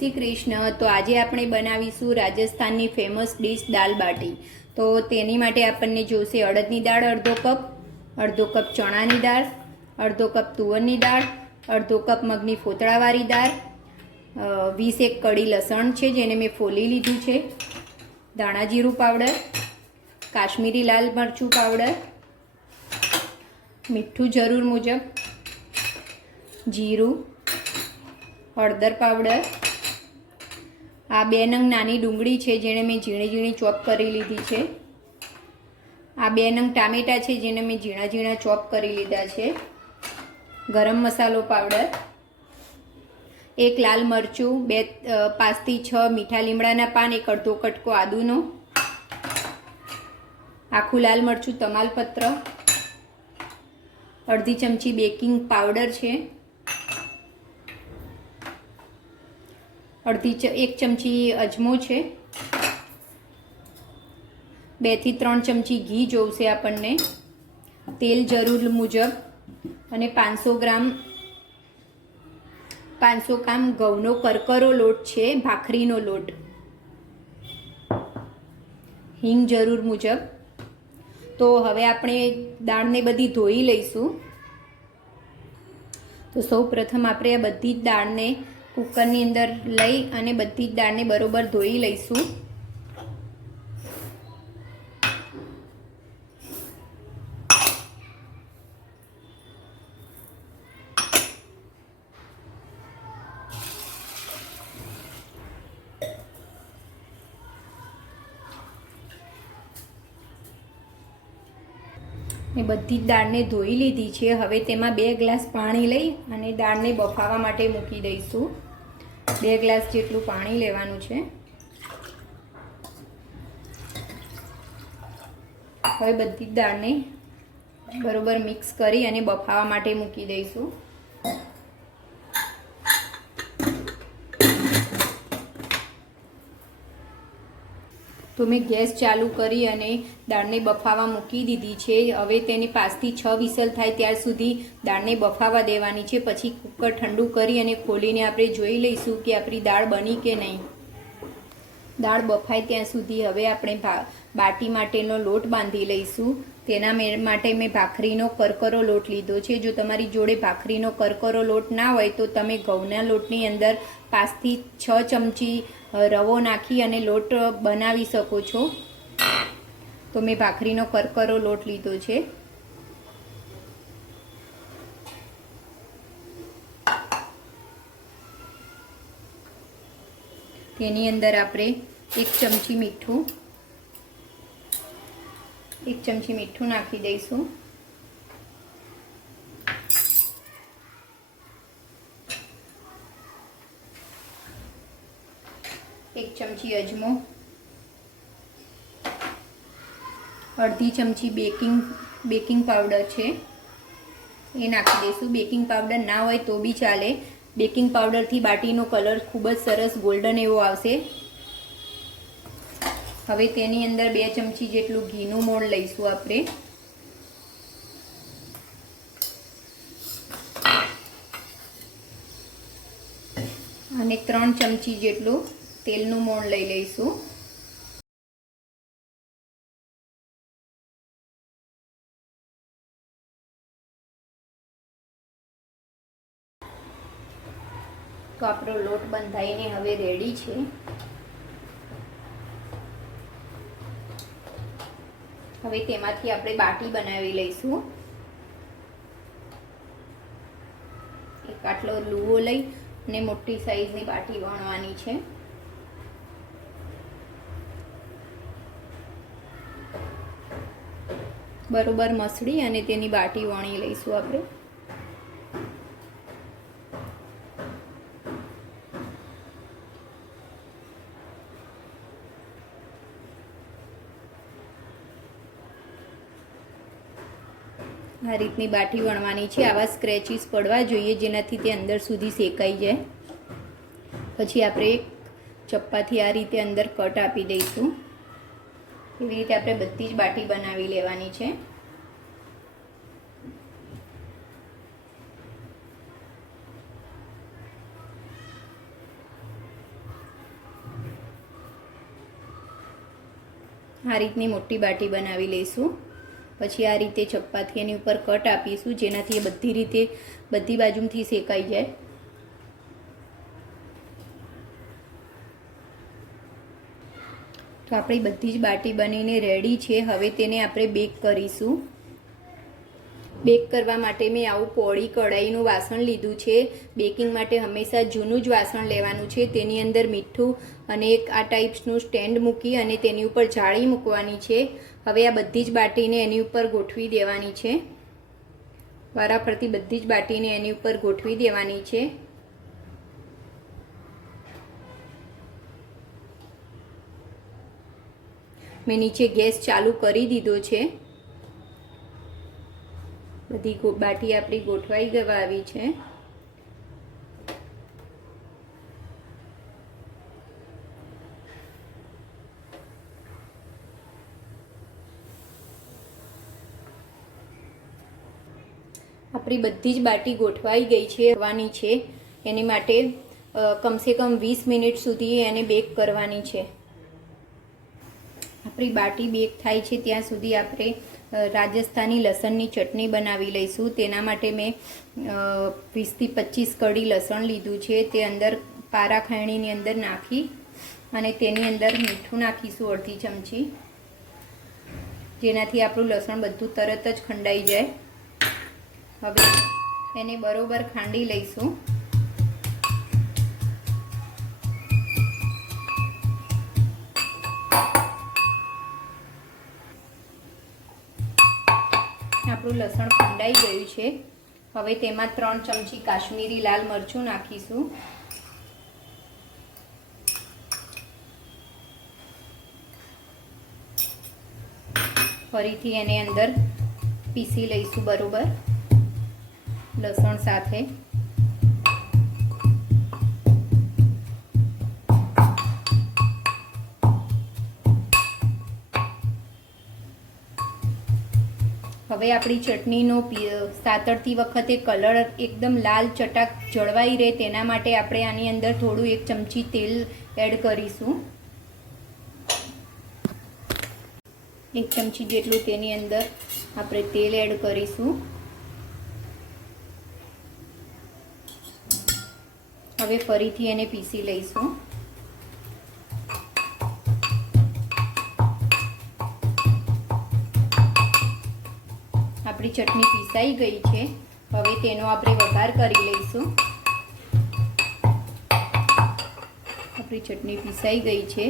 શ્રી કૃષ્ણ। તો આજે આપણે બનાવીશું રાજસ્થાનની ફેમસ ડીશ દાલ બાટી। તો તેની માટે આપણને જોશે અડદની દાળ અડધો કપ ચણાની દાળ, અડધો કપ તુવરની દાળ, અડધો કપ મગની ફોતળાવાળી દાળ, 20 એક કળી લસણ છે જેને મેં ફોલી લીધું છે, ધાણા જીરું પાવડર, કાશ્મીરી લાલ મરચું પાવડર, મીઠું જરૂર મુજબ, જીરું, હળદર પાવડર, આ 2 નંગ નાની ડુંગળી છે જેને મેં ઝીણી ઝીણી ચોપ કરી લીધી છે, આ 2 નંગ ટામેટાં છે જેને મેં ઝીણા ઝીણા ચોપ કરી લીધા છે, ગરમ મસાલો પાવડર, 1 લાલ મરચું, 5 થી 6 મીઠા લીમડાના પાન, 1 અડધો કટકો આદુનો, આખું લાલ મરચું તમાલપત્ર, અડધી ચમચી બેકિંગ પાવડર છે, 1 ચમચી અજમો છે, 2 થી 3 ચમચી ઘી જોઈશે આપણને, તેલ જરૂર મુજબ, અને 500 ગ્રામ ઘઉંનો કરકરો લોટ છે, ભાખરીનો લોટ, હિંગ જરૂર મુજબ। તો હવે આપણે દાળને બધી ધોઈ લઈશું। તો સૌ પ્રથમ આપણે આ બધી જ દાળને કુકરની અંદર લઈ અને બધી જ દાળને બરોબર ધોઈ લઈશું। એ બધી જ દાળને ધોઈ લીધી છે। હવે તેમાં 2 ગ્લાસ પાણી લઈ અને દાળને બફાવા માટે મૂકી દઈશું। 2 ગ્લાસ જેટલું પાણી લેવાનું છે। હવે બધી જ દાળને બરોબર મિક્સ કરી અને બફાવા માટે મૂકી દઈશું। તો મેં ગેસ ચાલુ કરી અને દાળને બફાવા મૂકી દીધી છે। હવે તેને 5 થી 6 વિસલ થાય ત્યાર સુધી દાળને બફાવા દેવાની છે। પછી કુકર ઠંડુ કરી અને ખોલીને આપણે જોઈ લઈશું કે આપણી દાળ બની કે નહીં। દાળ બફાય ત્યાં સુધી હવે આપણે બાટી માટેનો લોટ બાંધી લઈશું। તેના માટે મેં ભાખરીનો કરકરો લોટ લીધો છે। જો તમારી જોડે ભાખરીનો કરકરો લોટ ના હોય તો તમે ઘઉંના લોટની અંદર 5 થી 6 ચમચી રવો નાખી અને લોટ બનાવી શકો છો। તો મેં ભાખરીનો કરકરો લોટ લીધો છે। તેની અંદર આપણે 1 ચમચી મીઠું નાખી દઈશું। એક ચમચી અજમો, અડધી ચમચી બેકિંગ પાવડર છે એ નાખી દઈશું। બેકિંગ પાવડર ના હોય તો બી ચાલે। બેકિંગ પાવડરથી બાટીનો કલર ખૂબ જ સરસ ગોલ્ડન એવો આવશે। હવે તેની અંદર 2 ચમચી જેટલું ઘીનું મોણ લઈશું આપણે, અને 3 ચમચી જેટલું તેલનું મોણ લઈ લઈશું। તો આપણો લોટ બંધાઈને હવે રેડી છે। હવે તેમાંથી આપણે બાટી બનાવી લઈશું। એક આટલો લુવો લઈ અને મોટી સાઈઝની બાટી વણવાની છે। બરોબર મસળી અને તેની બાટી વણી લઈશું આપણે। આ રીતની બાટી વણવાની છે। આવા સ્ક્રેચીસ પડવા જોઈએ જેનાથી તે અંદર સુધી શેકાઈ જાય। પછી આપણે ચપ્પાથી આ રીતે અંદર કટ આપી દઈશું। એવી રીતે આપણે બધી જ બાટી બનાવી લેવાની છે। આ રીતની મોટી બાટી બનાવી લઈશું. પછી આ રીતે ચપાતી એની ઉપર કટ આપીશું, જેનાથી એ બધી બાજુથી શેકાઈ જાય. તો આપણી બધી જ બાટી બનીને રેડી છે. હવે તેને આપણે બેક કરીશું. બેક કરવા માટે મેં આવું પોળી કઢાઈનું વાસણ લીધું છે. બેકિંગ માટે હંમેશા જૂનું જ વાસણ લેવાનું છે. તેની અંદર મીઠું અને એક આ ટાઈપ્સનું સ્ટેન્ડ મૂકી અને તેની ઉપર જાળી મૂકવાની છે. હવે આ બધી જ બાટીને એની ઉપર ગોઠવી દેવાની છે. વારાફરતી બધી જ બાટીને એની ઉપર ગોઠવી દેવાની છે. મેં નીચે ગેસ ચાલુ કરી દીધો છે. બધી બાટી આપણી ગોઠવાઈ ગવા આવી છે. આપણી બધી જ બાટી ગોઠવાઈ ગઈ છે. કરવાની છે એની માટે કમસે કમ 20 મિનિટ સુધી એને બેક કરવાની છે. આપણી બાટી બેક થાય છે ત્યાં સુધી આપણે રાજસ્થાની લસણની ચટણી બનાવી લઈશું. તેના માટે મેં 20 થી 25 કળી લસણ લીધું છે. તે અંદર પારા ખાયણીની અંદર નાખી અને તેની અંદર મીઠું નાખીશું અડધી ચમચી, જેનાથી આપણું લસણ બધું તરત જ ખંડાઈ જાય. હવે એને બરોબર ખાંડી લઈશું. આપણું લસણ ખંડાઈ ગયું છે. હવે તેમાં 3 ચમચી કાશ્મીરી લાલ મરચું નાખીશું. ફરીથી એને અંદર પીસી લઈશું બરોબર લસણ સાથે. હવે આપણી ચટણીનો સાતળતી વખતે કલર એકદમ લાલ ચટાક જળવાઈ રહે તેના માટે આપણે આની અંદર થોડું 1 ચમચી તેલ એડ કરીશું. 1 ચમચી જેટલું તેની અંદર આપણે તેલ એડ કરીશું. હવે ફરીથી એને પીસી લઈશું. આપણી ચટણી પીસાઈ ગઈ છે. હવે તેનો આપણે વઘાર કરી લઈશું. આપણી ચટણી પીસાઈ ગઈ છે.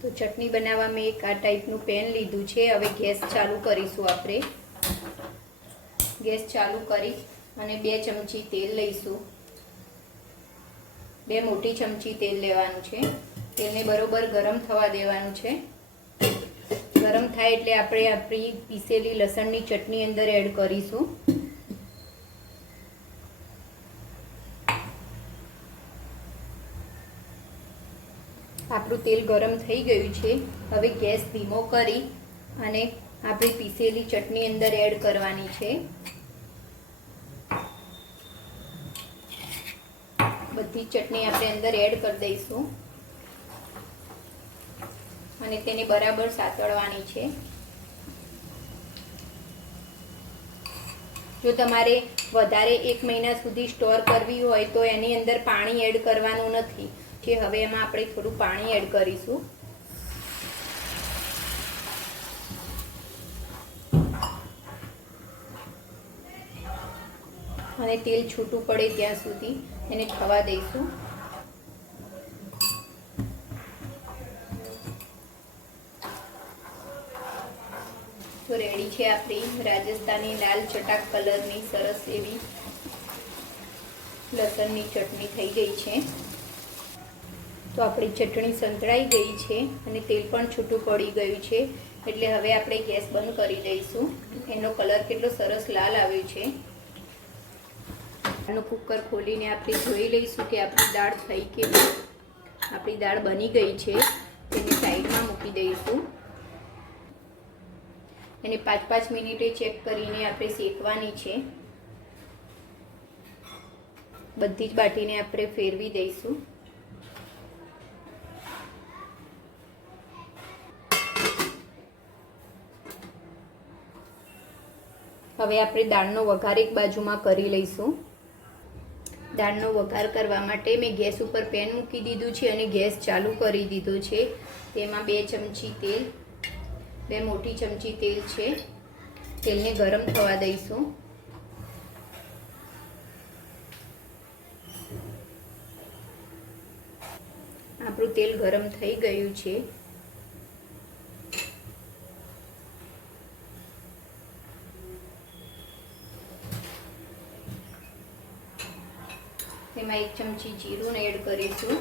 તો ચટણી બનાવવા મેં એક આ ટાઈપનું પેન લીધું છે. હવે ગેસ ચાલુ કરીશું. આપણે ગેસ ચાલુ કરી અને 2 ચમચી તેલ લઈશું. 2 મોટી ચમચી તેલ લેવાનું છે. તેલને બરોબર ગરમ થવા દેવાનું છે. ગરમ થાય એટલે આપણે આપણી પીસેલી લસણની ચટણી અંદર એડ કરીશું. આપણું તેલ ગરમ થઈ ગયું છે. હવે ગેસ ધીમો કરી અને આપણી પીસેલી ચટણી અંદર એડ કરવાની છે. બધી ચટણી આપણે અંદર એડ કરી દઈશું અને તેને બરાબર સાતળવાની છે. જો તમારે વધારે 1 મહિના સુધી સ્ટોર કરવી હોય તો એની અંદર પાણી એડ કરવાનું નથી. હવે એમાં આપણે થોડું પાણી એડ કરીશું. અને તેલ છૂટું પડે ત્યાં સુધી એને થવા દઈશું. તો રેડી છે આપણી રાજસ્થાની લાલ ચટાક કલરની સરસ એવી લસણની ચટણી થઈ ગઈ છે. તો આપણી ચટણી સંતળાઈ ગઈ છે અને તેલ પણ છૂટું પડી ગયું છે. એટલે હવે આપણે ગેસ બંધ કરી દઈશું. એનો કલર કેટલો સરસ લાલ આવ્યો છે. આનું કુકર ખોલીને આપણે જોઈ લઈશું કે આપણી દાળ થઈ કે નહીં. આપણી દાળ બની ગઈ છે. તેને સાઈડમાં મૂકી દઈશું. એને 5-5 મિનિટે ચેક કરીને આપણે શેકવાની છે. બધી જ બાટીને આપણે ફેરવી દઈશું. હવે આપણે દાળનો વઘાર એક બાજુમાં કરી લઈશું. દાળનો વઘાર કરવા માટે મેં ગેસ ઉપર પેન મૂકી દીધું છે અને ગેસ ચાલુ કરી દીધો છે. તેમાં 2 ચમચી તેલ, 2 મોટી ચમચી તેલ છે. તેલને ગરમ થવા દઈશું. આપણું તેલ ગરમ થઈ ગયું છે. તેમાં 1 ચમચી જીરું એડ કરીશું,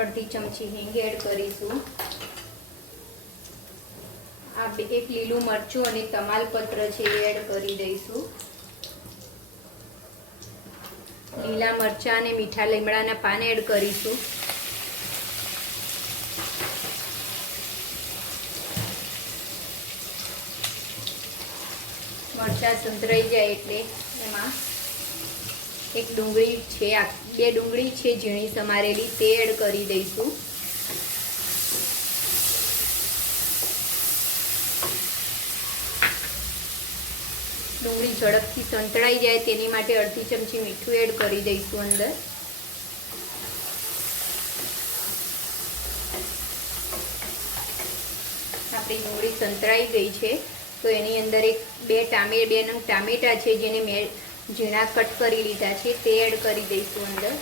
અડધી ચમચી હિંગ એડ કરીશું. આ 1 લીલું મરચું અને તમાલપત્ર છે એ એડ કરી દઈશું. લીલા મરચાં અને મીઠા લીમડાના પાન એડ કરીશું. મરચાં સંતરાઈ જાય એટલે એમાં 1 ડુંગળી છે, 2 ડુંગળી છે ઝીણી સમારેલી, તે એડ કરી દઈશું. ડુંગળી ઝડપથી સંતળાઈ જાય તેની માટે અડધી ચમચી મીઠું એડ કરી દઈશું અંદર. આપણી ડુંગળી સંતળાઈ ગઈ છે તો એની અંદર 2 નંગ ટામેટા છે જેને મેં ઝીણા કટ કરી લીધા છે તે એડ કરી દઈશું અંદર.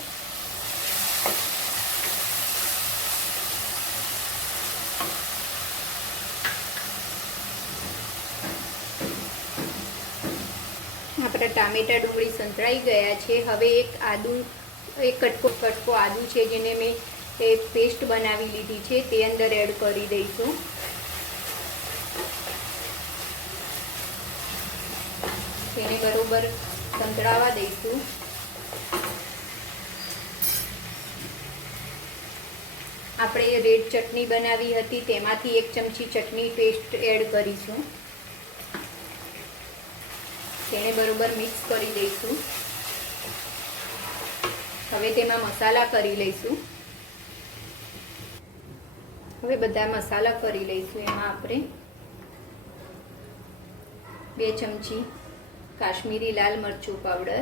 આપણા ટામેટા ડુંગળી સંતળાઈ ગયા છે. હવે એક કટકો આદુ છે જેને મેં પેસ્ટ બનાવી લીધી છે તે અંદર એડ કરી દઈશું. તેને બરોબર સંતળાવા દઈશું. આપણે રેડ ચટણી બનાવી હતી તેમાંથી 1 ચમચી ચટણી પેસ્ટ એડ કરીશું. તેને બરોબર મિક્સ કરી દઈશું. હવે તેમાં મસાલા કરી લઈશું. હવે બધા મસાલા કરી લઈશું. એમાં આપણે 2 ચમચી કાશ્મીરી લાલ મરચું પાવડર,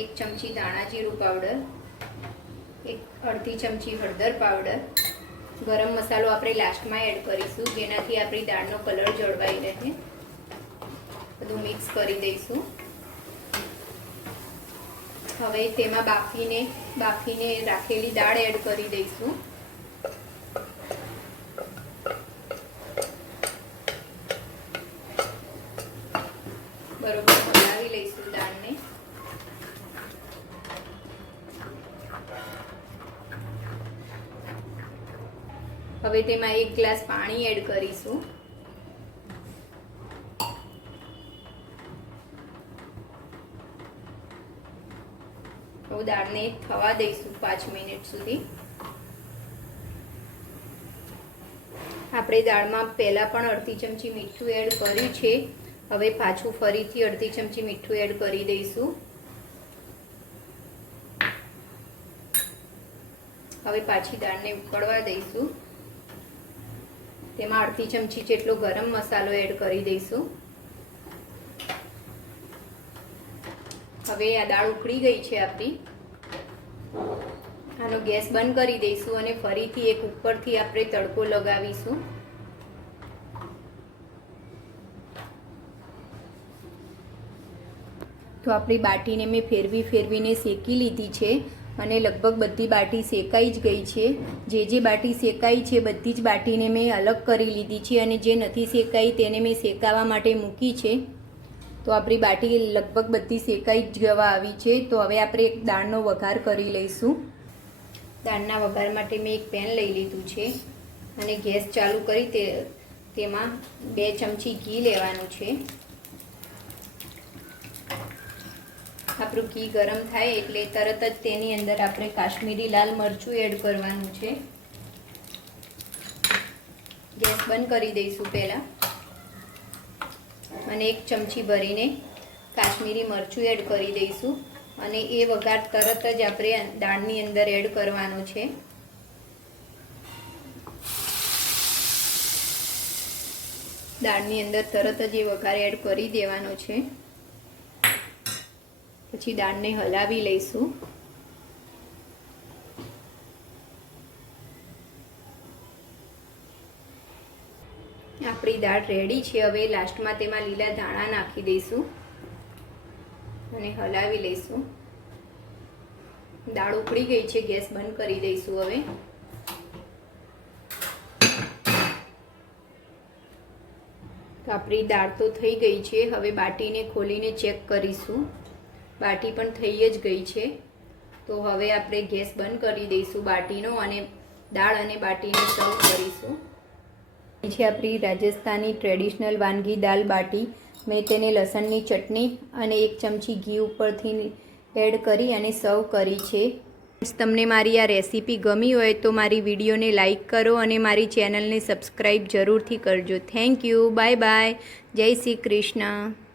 1 ચમચી ધાણા જીરું પાવડર, અડધી ચમચી હળદર પાવડર. ગરમ મસાલો આપણે લાસ્ટમાં એડ કરીશું જેનાથી આપણી દાળનો કલર જળવાઈ રહે. બધું મિક્સ કરી દઈશું. હવે તેમાં બાફીને રાખેલી દાળ એડ કરી દઈશું. બરોબર હલાવી લઈશું દાળને. હવે તેમાં 1 ગ્લાસ પાણી એડ કરીશું. હવે દાળને થવા દઈશું 5 મિનિટ સુધી. આપણે દાળમાં પહેલા પણ અડધી ચમચી મીઠું એડ કર્યું છે. હવે પાછું ફરીથી અડધી ચમચી મીઠું એડ કરી દઈશું. હવે પાછી દાળને ઉકળવા દઈશું. તેમાં અડધી ચમચી જેટલો ગરમ મસાલો એડ કરી દઈશું. હવે આ દાળ ઉકળી ગઈ છે આપણી. આનો ગેસ બંધ કરી દઈશું અને ફરીથી એક ઉપરથી આપણે તડકો લગાવીશું. તો આપણી બાટીને મેં ફેરવીને શેકી લીધી છે અને લગભગ બધી બાટી શેકાઈ જ ગઈ છે. જે બાટી શેકાઈ છે બધી જ બાટીને મેં અલગ કરી લીધી છે અને જે નથી શેકાઈ તેને મેં શેકાવા માટે મૂકી છે. તો આપણી બાટી લગભગ બધી શેકાઈ જ જવા આવી છે. તો હવે આપણે એક દાળનો વઘાર કરી લઈશું. દાળના વઘાર માટે મેં એક પેન લઈ લીધું છે અને ગેસ ચાલુ કરી તેમાં 2 ચમચી ઘી લેવાનું છે. આપણું ઘી ગરમ થાય એટલે તરત જ તેની અંદર આપણે કાશ્મીરી લાલ મરચું એડ કરવાનું છે. ગેસ બંધ કરી દઈશું પહેલાં અને 1 ચમચી ભરીને કાશ્મીરી મરચું એડ કરી દઈશું અને એ વઘાર તરત જ આપણે દાળની અંદર એડ કરવાનો છે. દાળની અંદર તરત જ એ વઘાર એડ કરી દેવાનો છે. પછી દાળને હલાવી લઈશું. આપણી દાળ રેડી છે. હવે લાસ્ટમાં તેમાં લીલા ધાણા નાખી દઈશું અને હલાવી લઈશું. દાળ ઉકળી ગઈ છે. ગેસ બંધ કરી દઈશું. હવે આપણી દાળ તો થઈ ગઈ છે. હવે બાટીને ખોલીને ચેક કરીશું. બાટી પણ થઈ જ ગઈ છે. તો હવે આપણે ગેસ બંધ કરી દઈશું બાટીનો અને દાળ અને બાટીને સર્વ કરીશું. છે આપણી રાજસ્થાની ટ્રેડિશનલ વાનગી દાલ બાટી. મેં તેને લસણની ચટણી અને 1 ચમચી ઘી ઉપરથી એડ કરી અને સર્વ કરી છે. તમને મારી આ રેસીપી ગમી હોય તો મારી વિડીયોને લાઈક કરો અને મારી ચેનલને સબસ્ક્રાઈબ જરૂરથી કરજો. Thank you. Bye bye. જય શ્રી કૃષ્ણ.